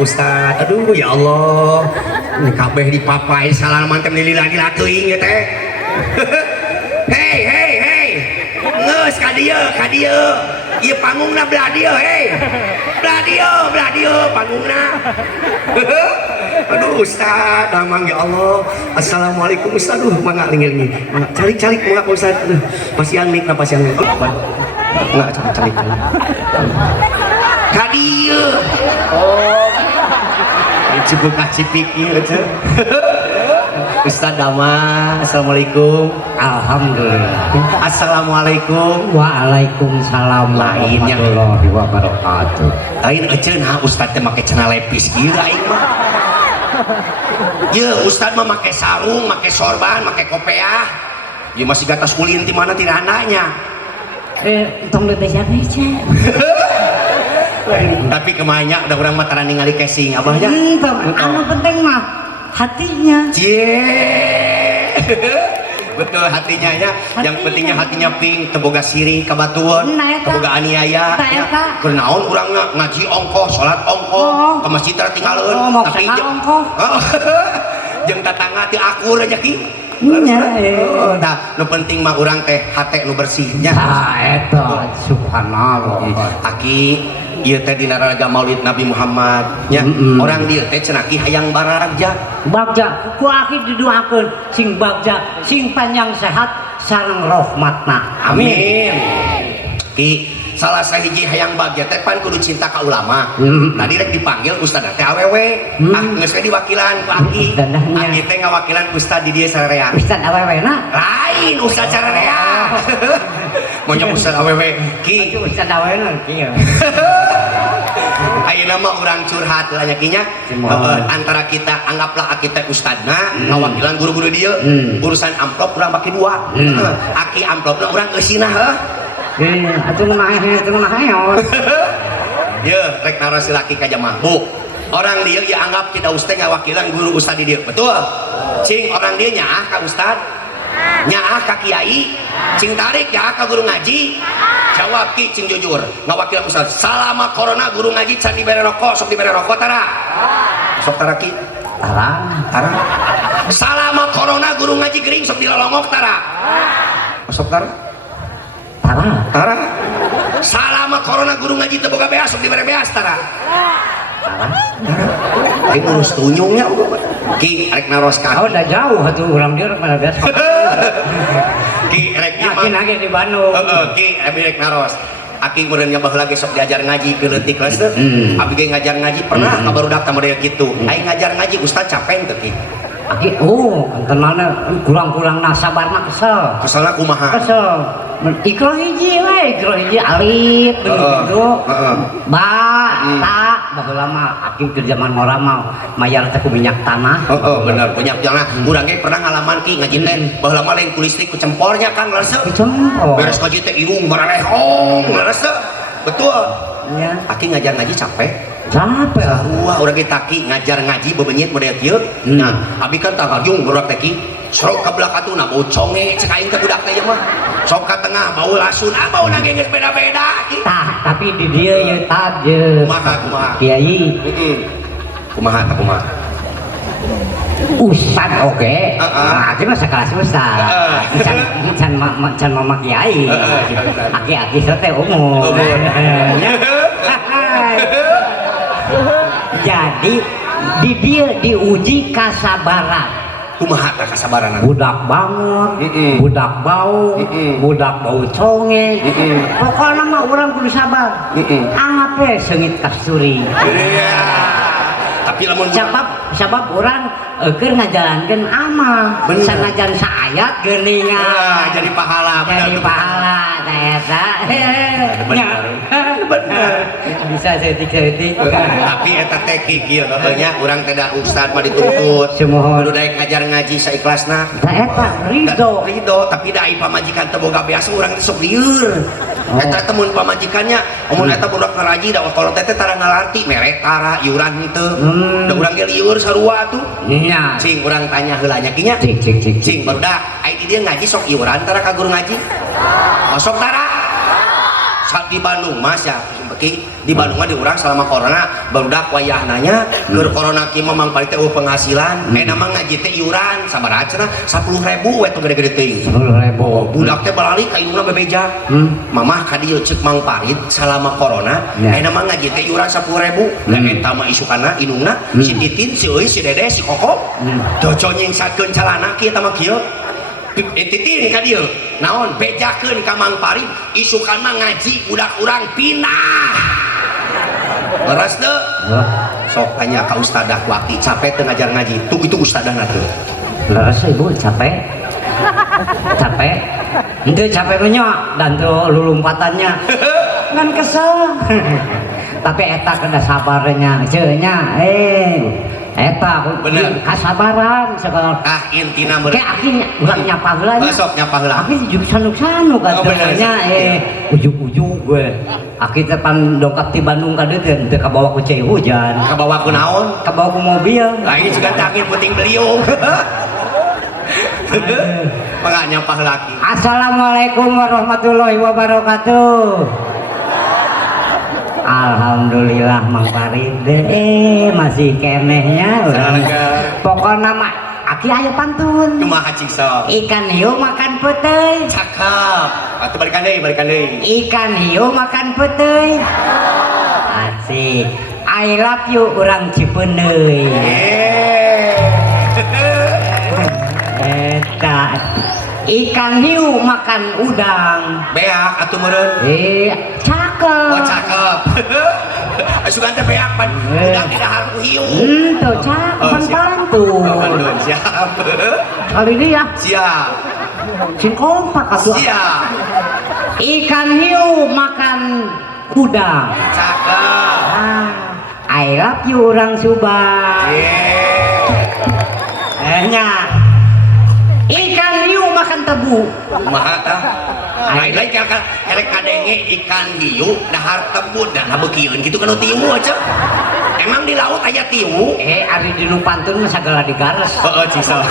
Ustad, aduh ya Allah, ini kabeh dipapai salaman teh lila-lila teuing ya teh. Hei, ngeus ka dieu, ieu panggungna belah dieu, hei. Belah dieu panggungna. Aduh Ustad, damang ya Allah. Assalamualaikum Ustad, mangga linggil. Calik mangga Ustad. Masih angnik. Enggak calik. Ka dieu. Oh. Cibuka cipiki Ustaz Dama. Assalamualaikum. Alhamdulillah. Assalamualaikum. Waalaikumsalam warahmatullahi wabarakatuh. Lain eceun Ustaz teh make cenah lepis ieu aing mah. Ye Ustaz mah make sarung, make sorban, make kopiah. Ye masih gatas ulin ti mana ti rananya. Tong bebeja. Tapi kemanya udah orang mataran ningali casing abahnya. Anu penting mah hatinya. Betul hatinya ya. Yang pentingnya hatinya pink, teboga siri, kabatuan, teboga aniaya. Kenaon urang ngaji ongkoh, salat ongkoh, ke masjid tinggalin. Tapi jeung tatangga teu akur aja ki. Nah, nu penting mah urang teh hate nu bersihnya. Eta subhanallah. Aki ieu teh dina raga Maulid Nabi Muhammad nya. Orang dieu teh cenah ki hayang bararaja. Bagja ku aki didoakeun sing bagja sing panjang sehat sareng rahmatna. Amin. Ki salah sahiji hayang bagja teh pan kudu cinta ka ulama. Tadi rek dipanggil ustad teh awewe. Geus we diwakilan ku aki. Aki teh ngawakilan ustad di dieu sarerea. Ustad awewena? Lain ustad sarerea. Monyok ustad awewe. Ki ustad awewena kieu. Ayeuna mah urang curhat lah nya kinya. Antara kita anggaplah aki teh ustadna ngawakilan guru-guru dieu. Urusan amplop urang bagi dua. Aki amplopna urang eusinah heuh. Atuh mah hayon. Ye, rek naros laki ka jamaah. Bu, orang dia ya anggap kita ustaz ngawakilan guru ustaz di dia. Betul? Cing orang dia nyaah ka ustaz. Nyaah ka kiai. Cing tarik nyaah ka guru ngaji. Jawab ki cing jujur. Ngawakilan ustaz. Salama corona guru ngaji can dibere rokok, sok dibere rokok tara. Sok tara ki. Tara. Salama corona guru ngaji gering sok dilolongok tara. Sok tara. Tara. Salama corona guru ngaji teu boga beas sok dibere beas tara. Aing urus tunyungnya ki rek naros ka. Oh, udah jauh atuh urang dieu rek mana beas. Ki rek yakin lagi di Bandung. Ki rek naros. Aki kemudian nyabah lagi sok diajar ngaji ke leutik kelas teh. Abi ge ngajar ngaji pernah ka barudak teh model kitu. Aing ngajar ngaji ustaz capek teh ki. Aki kenalna kurang-kurang sabarna kesel. Keselna kumaha? Kesel. Ikro hiji alif begitu. Baheula mah aki keur zaman mora mah mayar teh ku minyak tanah. Bener minyak tanah. Urang ge pernah ngalaman ki ngaji teh baheula mah lain ku listrik ku cempornya Kang lereseuh. Beres ngaji teh irung mararehong lereseuh. Betul. Iya. Aki ngajar ngaji capek. Capek. Wah, urang kita ki ngajar ngaji bebenyit model kieu. Nah, abi kan tagajung budak teh ki. Sok ka belah katuna bau conge cek aing teh budak teh mah. Sok ka tengah bau lasun, bau nage geus beda-beda ki. Tah, tapi di dieu ye tad je. Kumaha? Kiai. Kumaha? Ustad oke. Aki mah sakelas ustad. Can mama kiai. Aki teh umum. Jadi di dia diuji kasabaran. Kumaha tah kasabaran? Budak banget, budak bau conge. Pokoknya mah orang kudu sabar. Anggap we seungit kasturi. Iya. Tapi lamun sabab orang keur ngajalankeun amal. Sanajan saayat geuningan. Jadi pahala. Jadi pahala eta. Bener. Bisa setik-setik. Tapi eta teh kieu nya urang teh da ustad mah dituntut. Kudu daek ngajar ngaji saikhlasna. Tah eta ridho, tapi da ai pamajikan teu boga beasa urang teh sok lieur. Eta teh mun pamajikannya mun eta budak ngaraji da kolot teh tara ngalarti mere tara iuran henteu. Da urang ge lieur sarua tuh. Nya. Cing urang tanya heula nya kinya. Cing barudak ai di dieu ngaji sok iuran tara ka guru ngaji. Sok tara. Sak di Bandung Mas ya. Di Bandung mah di urang selama corona barudak wayah nanya keur corona kieu mah mangpali teh penghasilan nama ngaji teh iuran sabaraha cenah 10.000 we teh gede-gede teuing 10.000 budak teh balik ka indungna bebeja mamah ka dieu ceuk Mang Parit selama corona nama ngaji teh iuran 10.000 da eta mah isukana indungna si Titin si Euy si Dede si Koko doco nyingsakeun calana kieu tah mah kieu Titin ka dieu naon bejakeun ka Mang Parit isukan mah ngaji budak urang pindah leres deh sok tanya ka ustadah Wati capek teu ngajar ngaji tuh itu ustadahna teh leres ibu capek henteu capek nya dan tuh lulumpatannya kan kesel tapi eta kena sabarnya nya eta bener kasabaran segala intina bener kayak akhirnya ulang nyapa heula nya sok nyapa heula akhirnya juk sanuk-sanuk katanya ujug-ujug gue akhirnya pan dongkap di Bandung ka dieu teu kabawa ku cai hujan kabawa ku naon kabawa ku mobil lagi juga angin puting beliung mangga nyapa heula ki Assalamualaikum warahmatullahi wabarakatuh. Alhamdulillah Mang Farid masih kenehnya urang. Pokokna mah aki aya pantun. Kumaha cing sok? Ikan hiu makan peuteui. Cakep. Atuh balikan deui. Ikan hiu makan peuteui. Asik. I love you urang Cipeuneuy. Eta. Ikan hiu makan udang. Beak atuh meureun. Cakep. Oh cakep. Sugan teh beak pan udang di dahar ku hiu. Tuh cakep pantun. Pantun siap. Kali ini ya. Siap. Sing kompak atuh. Siap. Ikan hiu makan udang. Cakep. I love you urang Subang. Nya. Ikan hiu makan tebu. Kumaha tah? Lain kelek kadenge ikan hiu dahar tebu dan habeukeun kitu kana tiu aja. Emang di laut aya tiu? Ari di nu pantun mah sagala digares. Heeh, cisa.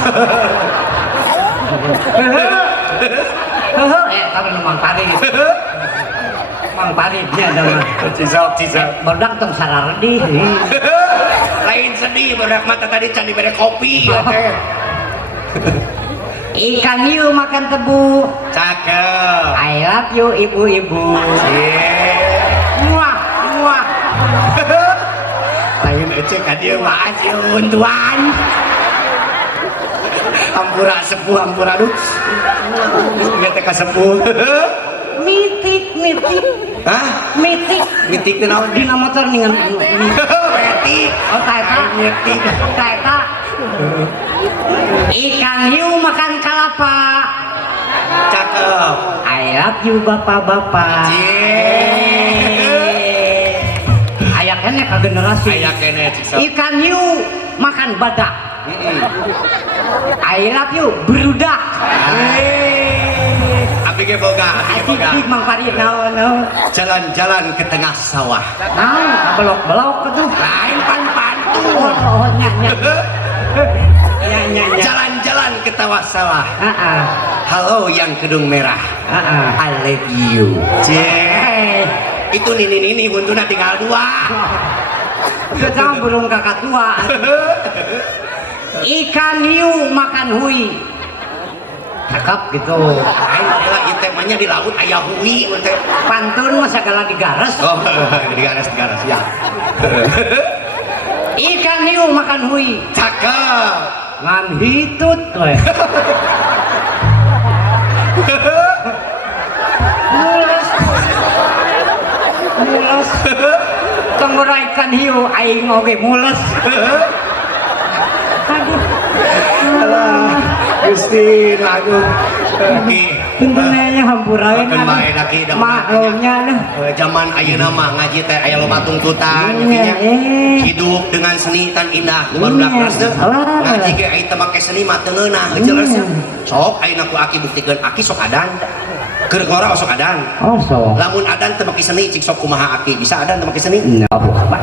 Tapi nu Mang Parit. Mang Paritnya adalah cisa. Barudak tong sararedi. Lain sedih barudak mata tadi can dibere kopi ya teh. Ikan hiu makan tebu. Cakep. I love you ibu-ibu. Muah. Lain ecek ka dieu mah ajieun tuan. Ampura sepuh ampura aduh. Geus teh ka sepuh. Mitik. Hah? Mitik teh naon? Dina motor ningan Mitik. Oh taeta. Mitik. Taeta. Ikan hiu makan kelapa. Cakep. I love you bapak-bapak. Aya keneh ka generasi. Aya keneh cik. Ikan hiu makan badak. I love you berudak. Abi ge boga. Adik Mang Parit naon. Jalan-jalan ke tengah sawah. Naon belok-belok atuh. Lain pantun. Oh nya. Jalan-jalan ke tengah sawah. Halo yang kedung merah. I love you. Itu nini huntuna tinggal 2. Kita burung kakak tua. Ikan hiu makan hui. Cakep gitu. Ayolah itemanya di laut aya hui teh. Pantun mah segala digares. Oh, digares ya. Ikan hiu makan hui. Cakep. Ngan hitut we. Mules. Tengora ikan hiu aing oge mules. Aduh. Gusti lagu. Bentenanya hampurain Makan bae laki da maklumnya dah. Zaman ayeuna mah ngaji teh aya loba tuntutan Iya, hidup dengan seni tan indah baru keras teh. Alah. Ngaji ge aya teh make seni mah teu ngeunah jelas. Sok ayeuna ku aki buktikeun aki sok adan. Keur ngora sok adan. Oh so. Lamun adan teu make seni cik sok kumaha aki bisa adan teu make seni. Abu Akbar.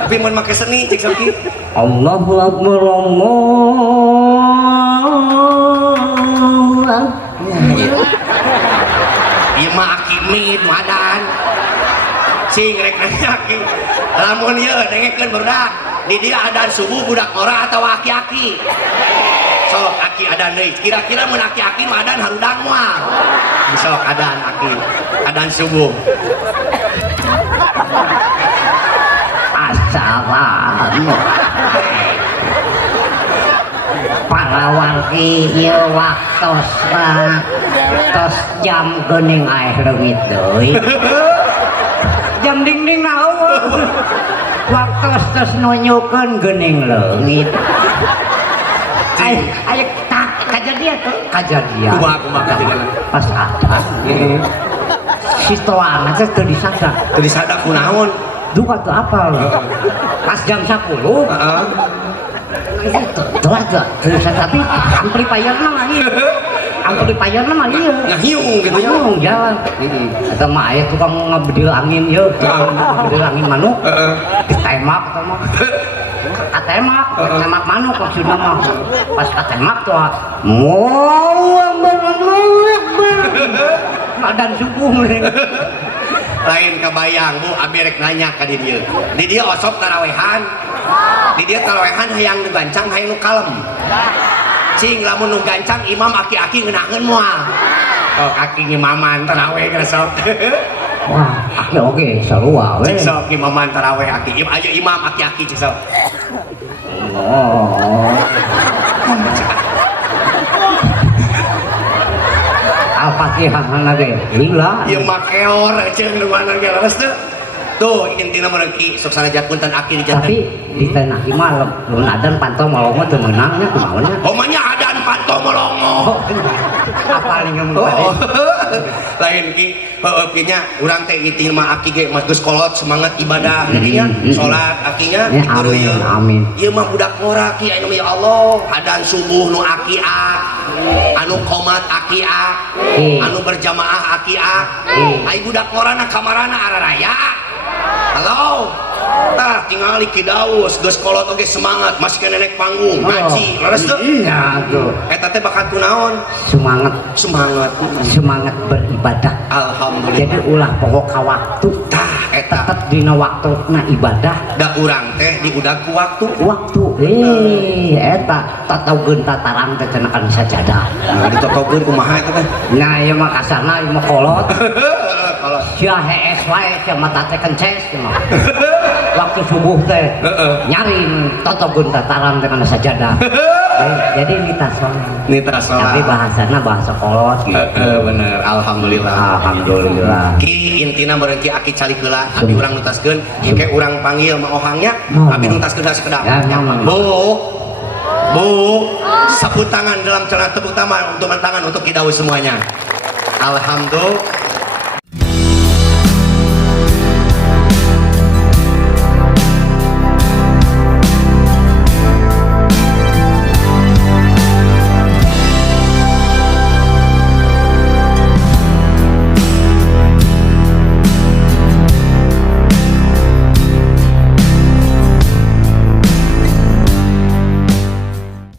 Tapi mun make seni cik sok ki. Allahu Akbar Ieu mah aki mid madan. Sing rek nanya aki. Lamun ieu dengekeun budak, di dia adan subuh budak ngora atau aki-aki. Sok aki adan deui. Kira-kira mun aki-aki mah adan harudang moal. Sok adan aki. Adan subuh. Assalamu para wargi ieu waktos tos jam geuning air leungit deui. Jam dingding naon? Waktos tos nunjukeun geuning leungit. Aya kajadian tuh kajadian. Kumaha kajadian. Pas ada. Si toana teh teu disadar. Teu disadar kunaon? Duka tuh apa lo? Pas jam 10 Heeh. itu aja tapi amplifier mah ieu amplifier mah ieu Ngahiung gitu ya. ngomong jalan eta mah aya tukang ngabedil angin ieu ngabedil angin manuk ditemak eta mah katemak temak manuk maksudna mah pas katemak tuh dan subuh Lain kebayang Bu abi rek nanya ka dieu. Di dieu osok tarawehan. Di dieu tarawehan hayang nu gancang hayang nu kalem. Cing lamun nu gancang imam aki-aki ngeunaheun moal. Oh kaki imaman taraweh geus sok. wah aki oge sarua we Cik sok imaman taraweh aki. Aya imam aki-aki cik sok. oh Al-Fatihah mana ge lila Ieu makeor ceung nu mana ge leres teu. Tuh intina mah ki sok sanajan punten aki di janten. tapi di tanah mah lamun adan pantau malongo teu meunangnya kumaha nya Omanya adan panto melongo. apa nih ngomong Oh, lain ki heueuh nya urang teh ieu mah aki ge mah geus kolot semangat ibadah nya salat akinya Ya, dikudu amin, ieu. amin. Ieu mah budak ngora ki aya ya Allah, adan subuh nu aki anu qomat aki anu berjamaah aki ai budak ngorana kamarana araraya. Halo. Tah tingali ki Daus geus kolot oge semangat masih kena naik panggung ngaji leres teu? Iya tuh Eta teh bakat kunaon? semangat beribadah Alhamdulillah. jadi ulah pokok ka waktu Tah eta tetep dina waktuna ibadah da urang teh diudag ku waktu. waktu eta tataugkeun tataran teh cenah sajadah Nah, ditotokeun kumaha eta teh? nah ieu mah kasarna ieu mah kolot Kalau sia hees wae sia mata teh kences mah waktu subuh teh nyarin tataugkeun tataran teh kana sajadah jadi nita sholat nita tapi salat. bahasana bahasa kolot gitu Bener, alhamdulillah. alhamdulillah Ki intina meureun ki aki calik heula, abi urang nutaskeun, engke urang panggil mah ohangnya, abi nutaskeun sakedak. Ya, nyaman. Bu, sapu tangan dalam celana tepuk tangan untuk semuanya. Alhamdulillah.